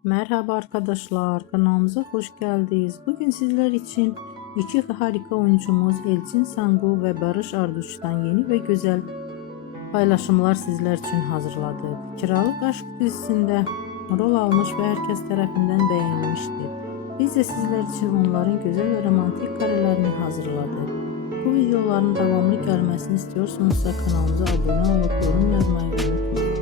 Merhaba arkadaşlar, kanalımıza hoş geldiniz. Bugün sizler için iki harika oyuncumuz Elçin Sangu ve Barış Arduç'tan yeni ve güzel paylaşımlar sizler için hazırladık. Kiralık Aşk dizisinde rol almış ve herkes tarafından beğenilmişti. Biz de sizler için onların güzel ve romantik karelerini hazırladık. Bu videoların devamlı gelmesini istiyorsanız kanalımıza abone olup yorum yazmayı unutmayın.